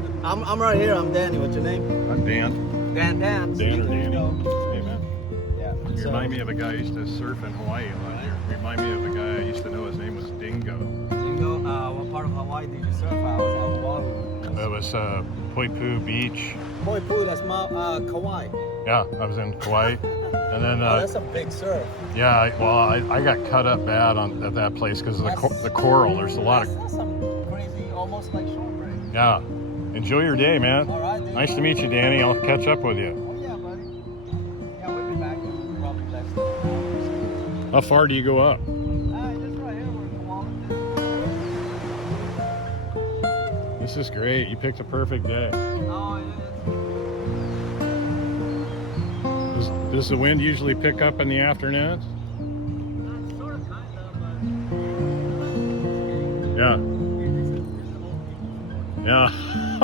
Pete. I'm right here. I'm Danny. What's your name? I'm Dan. Dan. Dan or Danny. Hey, man. Yeah. You remind me of a guy I used to surf in Hawaii a lot. You remind me of a guy I used to know. His name was Dingo. Dingo. What part of Hawaii did you surf? I was at Oahu. That was Poipu Beach. Poipu. That's Kauai. Yeah, I was in Kauai. And then, Oh, that's a big surf. yeah, I got cut up bad at that place because of the coral. There's a lot of. That's some crazy, almost like short break. Yeah. Enjoy your day, man. All right, dude. Nice to meet you, Danny. I'll catch up with you. Oh yeah, buddy. Yeah, we'll be back in probably less than an hour. How far do you go up? Just right here. We're in This is great. You picked a perfect day. Oh, it is. Does the wind usually pick up in the afternoons? Sort of, kind of, but. Yeah. Yeah.